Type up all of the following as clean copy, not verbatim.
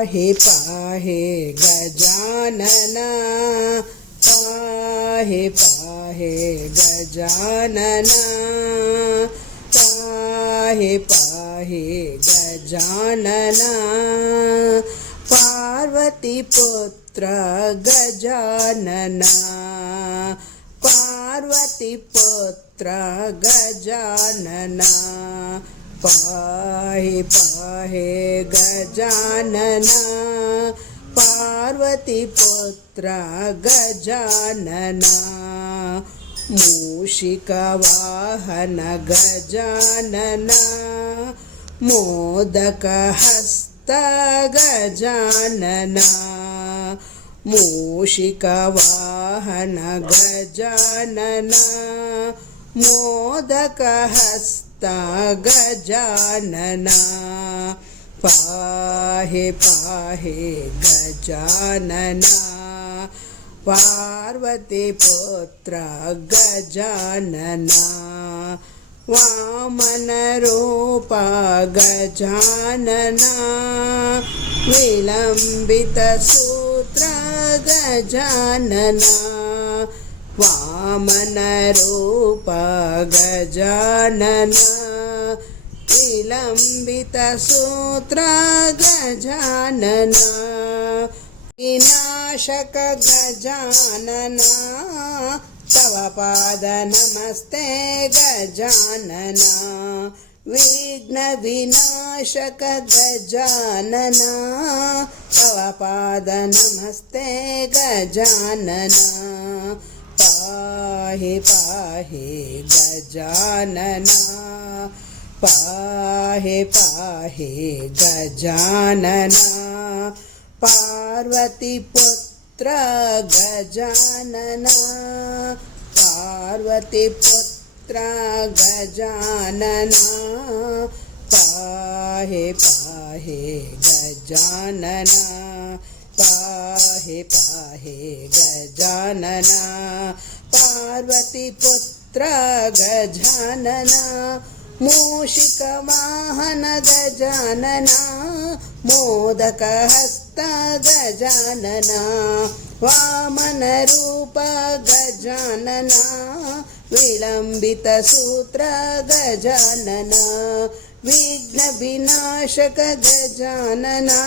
पाहे गजानना पाहे पाहे गजानना पाहे पाहे गजानना पार्वती पुत्र गजानना पार्वती पुत्र गजानना पाहे पाहे गजानना पार्वती पुत्र गजानना मूषिकवाहन गजानना मोदकहस्त गजानना मूषिकवाहन गजानना मोदकहस्त गजानना पाहे पाहे गजानना पार्वती पुत्र गजानना वामन रूप गजानना विलंबित सूत्र गजानना वामन रूप गजानना विलंबित सूत्र गजानना विनाशक गजानना तव पाद नमस्ते गजानना विघ्न विनाशक गजानना तव पाद नमस्ते गजानना पाहे पाहे गजानना पाहे पाहे गजानना पार्वती पुत्र गजानना पार्वती पुत्र गजानना पाहे पाहे गजानना पाहे पाहे गजानना पार्वती पुत्र गजानना मूषिकवाहन गजानना मोदकहस्त गजानना वामन रूप गजानना विलंबित सूत्र गजानना विघ्न विनाशक गजानना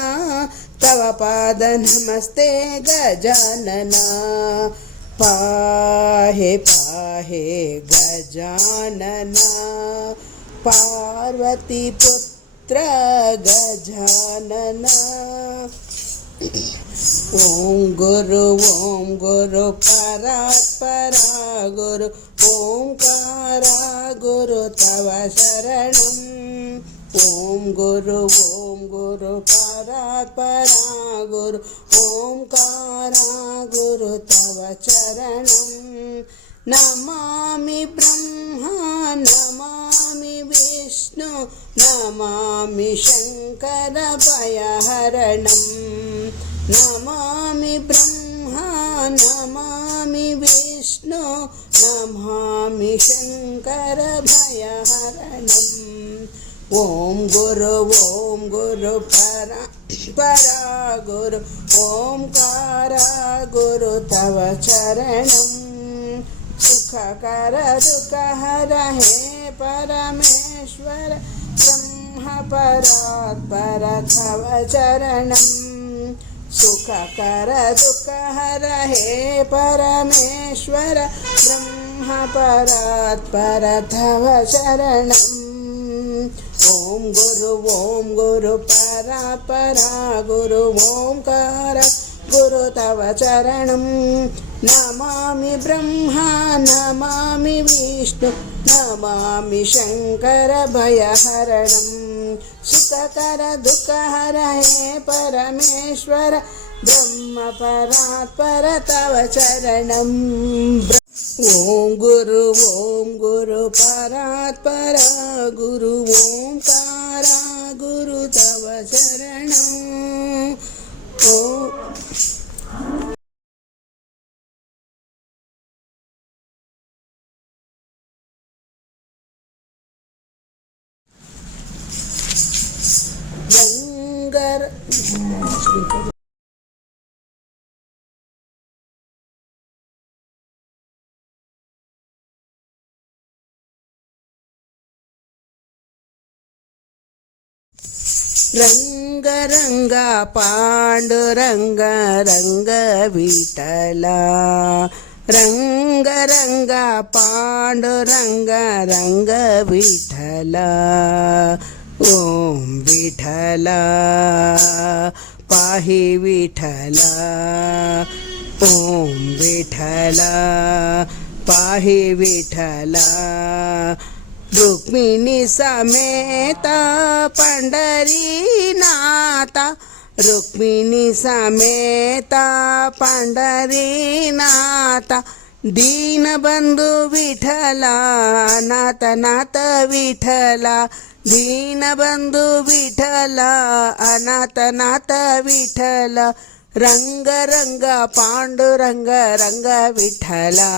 तव पाद नमस्ते गजानना पाहे पाहे गजानना पार्वती पुत्र गजानना ओम गुरु परात्परा गुरु ओंकारा गुरु तव शरणं ओम गुरु परात्परा गुरु ओंकारा गुरु तव चरणं नमामि ब्रह्मा नमामि विष्णु नमामि शंकर भयहरणं नमामि ब्रह्मा नमामि विष्णु नमामि शंकर भयहरणं ओम गुरु परा गुरु ओंकारा गुरु तव चरणं सुखकर दुःखहर हे परमेश्वर ब्रह्म परात्पर तव चरणं सुखकर दुःखहर हे परमेश्वर ब्रह्म परात्पर तव चरणं ओम गुरु परात्परा गुरु ओंकार गुरु तव चरणं नमामि ब्रह्मा नमामि विष्णु नमामि शंकर भयहरणं सुखकर दुःखहर हे परमेश्वर ब्रह्म परात्पर तव चरणं ओम गुरु परात्परा गुरु ओंकारा गुरु तव चरणं రంగ రంగ పాండురంగ రంగ విఠల రంగ రంగ పాండురంగ రంగ విఠల ఓం విఠల పాహి విఠల ఓం విఠల పాహి విఠల रुक्मिणी समेत पंढरीनाथ रुक्मिणी समेत पंढरीनाथ दीनबंधु विठला नाथ नाथ विठला दीनबंधु विठला अनाथ नाथ विठला रंग रंग पांडुरंग रंग विठला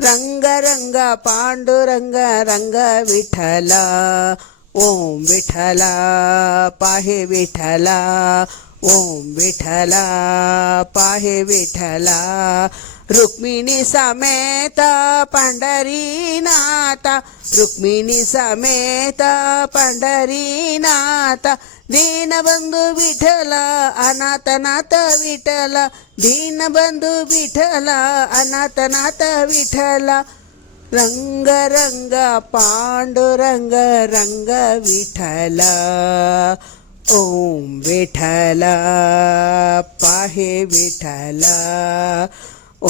रंग रंग पांडुरंग रंग विठला ओम विठला पाहे विठला ओम विठला पाहे विठला रुक्मिणी समेत पंढरीनाथ रुक्मिणी समेत पंढरीनाथ दीनबंधु विठला अनाथनाथ विठला दीनबंधु विठला अनाथनाथ विठला रंग रंग पांडुरंग रंग विठला ओम विठला पाहे विठला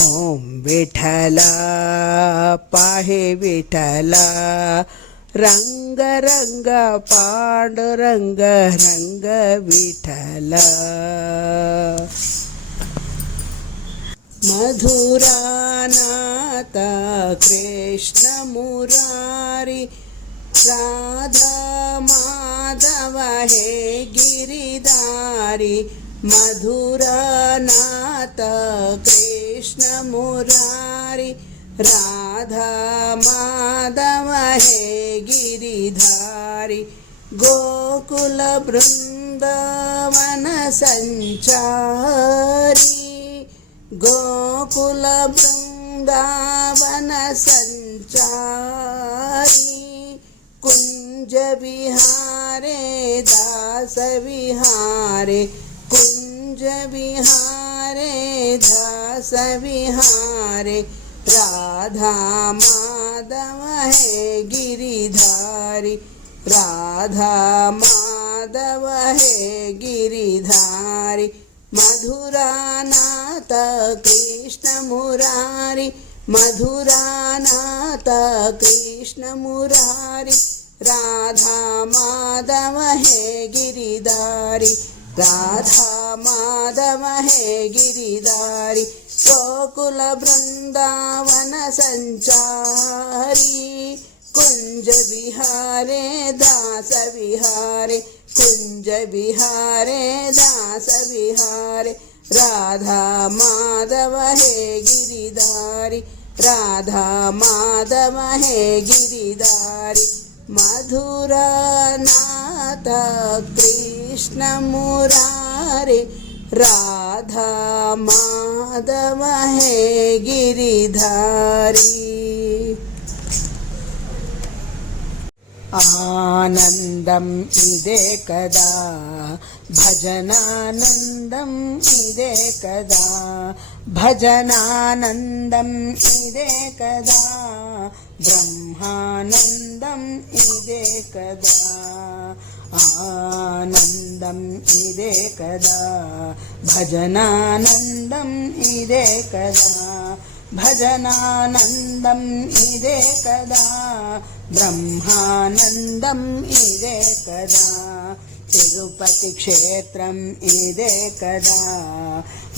ओम विठला पाहे विठला रंग रंग पांडुरंग रंग विठला मधुरानाथ कृष्ण मुरारी राधा माधव हे गिरिधारी मधुरानाथ कृष्ण मुरारी राधा माधव हे गिरिधारी गोकुल वृंदावन संचारी गोकुल वृंदावन संचारी कुंज विहारे दास विहारे कुंज विहारे दास विहारे राधा माधव है गिरिधारी राधा माधव है गिरिधारी मधुरानाथ कृष्ण मुरारी मधुरानाथ कृष्ण मुरारी राधा माधव है गिरिधारी राधा माधव है गिरिधारी गोकुल वृंदावन संचारी कुंज विहारे दास विहारे कुंज विहारे दास विहारे राधा माधव है गिरिधारी राधा माधव है गिरिधारी मधुरानाथ कृष्ण मुरारी राधा माधव है गिरिधारी आनंदम इदे कदा भजनानंदम इदे कदा भजनानंदम इदे कदा ब्रह्मानंदम इदे कदा आनंदम इदे कदा भजनानंदम इदे कदा भजनानंदम इदे कदा ब्रह्मानंदम इदे कदा तिरुपति क्षेत्रम इदे कदा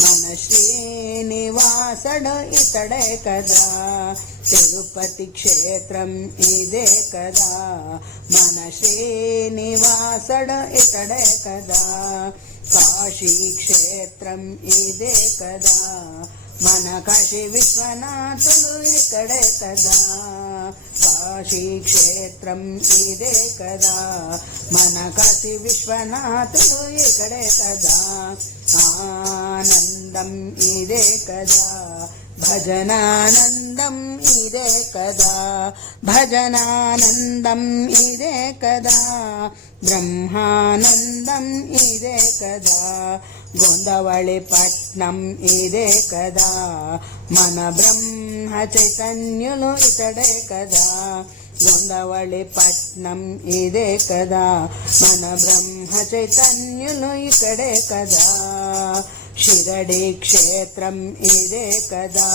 మన శ్రీనివాసుడు ఇతడే కదా తిరుపతి క్షేత్రం ఇదే కదా మన శ్రీనివాసుడు ఇతడే కదా కాశీ క్షేత్రం ఇదే కదా మన కాశీ విశ్వనాథుడు ఇక్కడే కదా కాశీ క్షేత్రం ఇదే కదా మన కాశీ విశ్వనాథుడు ఇక్కడే కదా ఆనందం ఇదే కదా భజనానందం ఇదే కదా భజనానందం ఇదే కదా బ్రహ్మానందం ఇదే కదా గోందవళి పట్నం ఇదే కదా మన బ్రహ్మ చైతన్యులు ఇతడే కదా గోందవళి పట్నం ఇదే కదా మన బ్రహ్మ చైతన్యులు ఇక్కడే కదా షిరడి క్షేత్రం ఇదే కదా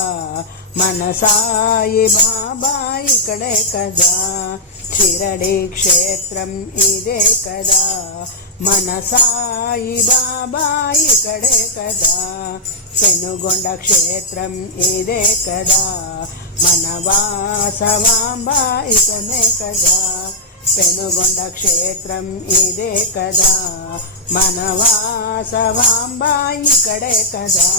మన సాయి బాబా ఇక్కడే కదా షిరడి క్షేత్రం ఇదే కదా మన సాయి బాబా ఇక్కడే కదా పెనుగొండ క్షేత్రం ఇదే కదా మన వాసవాంబ ఇక్కడే కదా పెనుగొండ క్షేత్రం ఇదే కదా మన వాసవాంబ ఇక్కడే కదా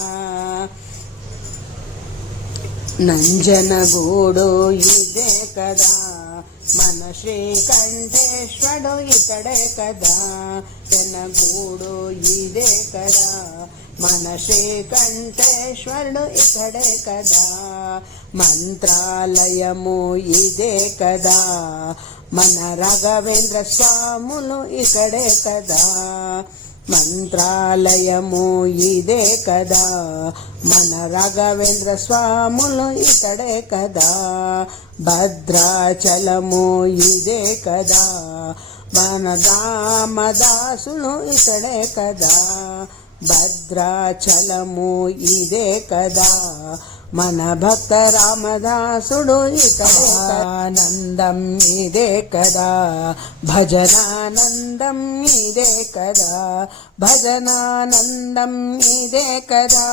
నంజనగూడు ఇదే కదా మన శ్రీకంఠేశ్వరుడు ఇతడే కదా జనగూడు ఇదే కదా మన శ్రీకంఠేశ్వరుడు ఇతడే కదా మంత్రాలయము ఇదే కదా మన రాఘవేంద్ర స్వాములు ఇక్కడే కదా మంత్రాలయము ఇదే కదా మన రాఘవేంద్ర స్వాములు ఇక్కడే కదా భద్రాచలము ఇదే కదా మన రామదాసులు ఇక్కడే కదా భద్రాచలము ఇదే కదా మన భక్త రామదాసుడు ఇతడే ఆనందం ఇదే కదా భజనానందం ఇదే కదా భజనానందం ఇదే కదా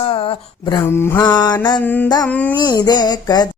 బ్రహ్మానందం ఇదే కదా